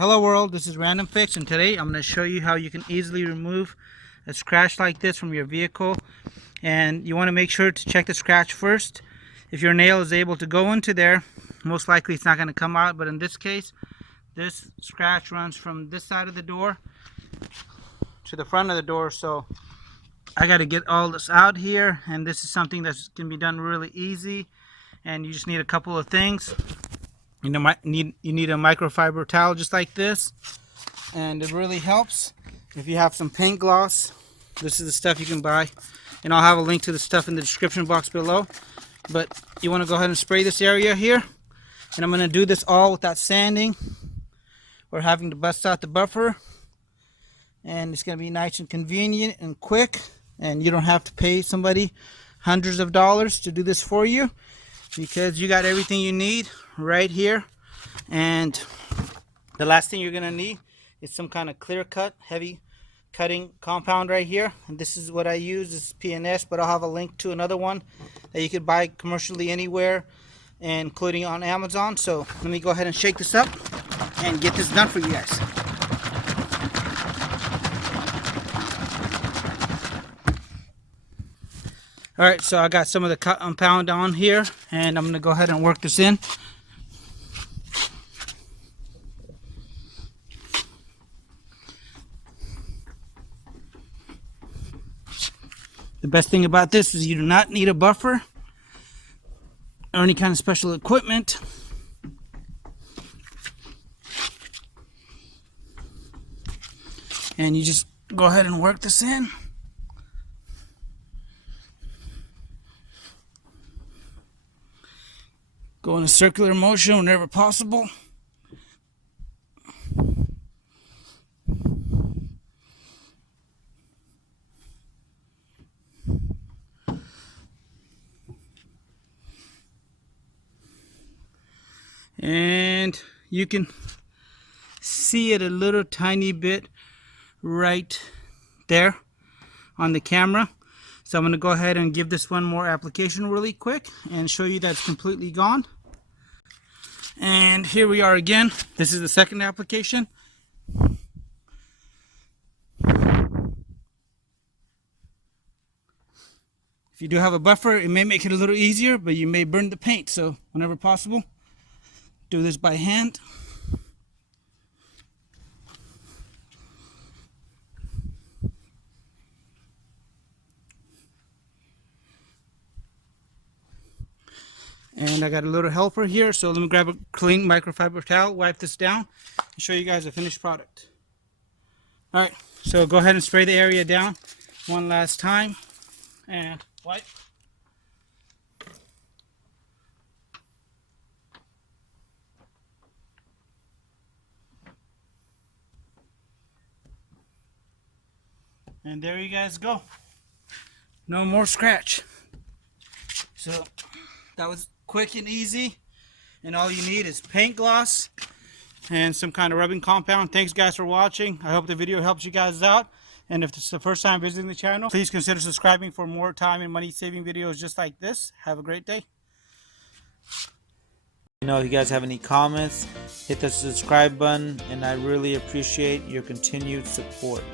Hello world, this is Random Fix, and today I'm going to show you how you can easily remove a scratch like this from your vehicle. And you want to make sure to check the scratch first. If your nail is able to go into there, most likely it's not going to come out, but in this case this scratch runs from this side of the door to the front of the door, so I got to get all this out here, and this is something that can be done really easy. And you just need a couple of things. You need a microfiber towel just like this, and it really helps if you have some paint gloss. This is the stuff you can buy, and I'll have a link to the stuff in the description box below. But you want to go ahead and spray this area here, and I'm going to do this all without sanding or having to bust out the buffer, and it's going to be nice and convenient and quick, and you don't have to pay somebody hundreds of dollars to do this for you, because you got everything you need right here. And the last thing you're gonna need is some kind of clear cut heavy cutting compound right here, and this is what I use. This is PNS, but I'll have a link to another one that you could buy commercially anywhere, including on Amazon. So let me go ahead and shake this up and get this done for you guys. Alright, so I got some of the compound on here, and I'm going to go ahead and work this in. The best thing about this is you do not need a buffer or any kind of special equipment. And you just go ahead and work this in. Go in a circular motion whenever possible. And you can see it a little tiny bit right there on the camera. So I'm going to go ahead and give this one more application really quick and show you that it's completely gone. And here we are again. This is the second application. If you do have a buffer, it may make it a little easier, but you may burn the paint. So whenever possible, do this by hand. And I got a little helper here, so let me grab a clean microfiber towel, wipe this down, and show you guys the finished product. Alright, so go ahead and spray the area down one last time, and wipe. And there you guys go. No more scratch. So that was quick and easy, and all you need is paint gloss and some kind of rubbing compound. Thanks guys for watching. I hope the video helps you guys out, and if this is the first time visiting the channel, please consider subscribing for more time and money saving videos just like this. Have a great day. If you guys have any comments, hit the subscribe button, and I really appreciate your continued support.